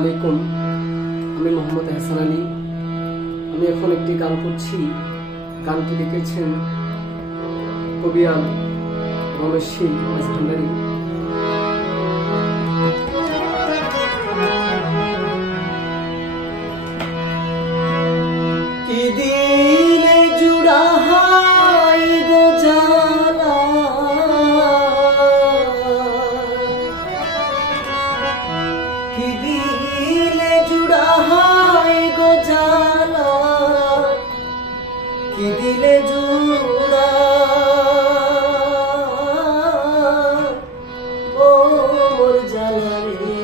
আলাইকুম। আমি মোহাম্মদ হাসান আলী। আমি এখন একটি গান করছি। গানটি লিখেছেন কবিয়াল রমেশ শীল মাঝভান্ডারী। কি দিলে জুড়াহাই গো জালা, কি দিলে জুড়াহাই গো জালা, কি দিলে জুড়া ও মোর জালা রে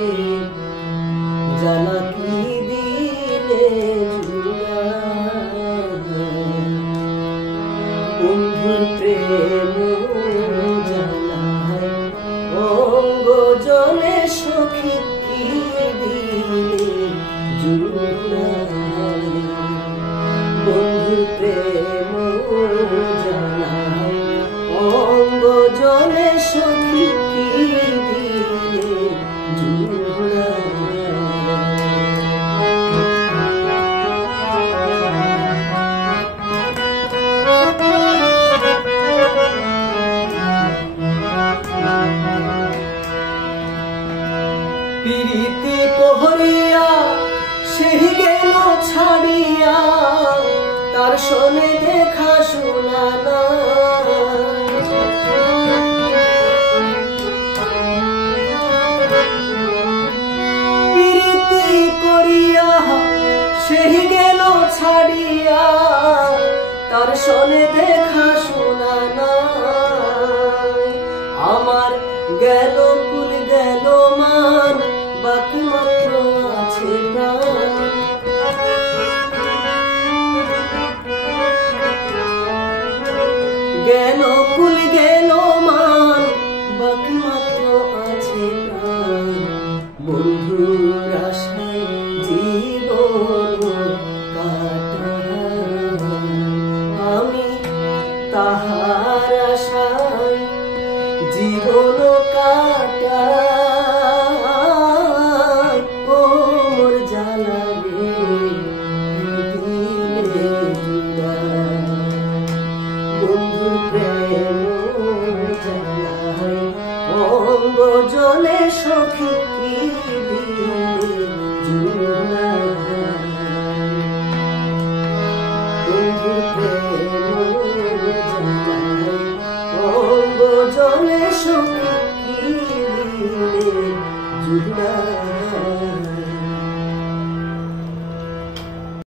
জালা, কি দিলে জুড়া বন্ধুর প্রেম জানায় অঙ্গ জলে সখী, কি দিলে জুড়া বন্ধুর প্রেম জানায় অঙ্গ জলে সখী, কি দিলে জুড়া। পিরিতি কোহরিয়া সেই গেল ছাড়িয়া, তার শোনে দেখা শোনা না। পিরিতি করিয়া সেই গেল ছাড়িয়া, তার শোনে দেখা শোনা না। আমার গেল কুল গেল মান, বাকি মাত্র আছে প্রাণ। গেল কুল গেল মান, বাকি মাত্র আছে প্রাণ। বন্ধুর আশায় জীবন কাটাই, আমি তাহার আশায় জীবন কাটাই। ও মোর জালা রে দিলে জুড়া বন্ধুর প্রেম জানায় অঙ্গ জলে সখী, কি দিলে জুড়া বন্ধুর প্রেম জানায় অঙ্গ জলে সখী, কি দিলে জুড়া।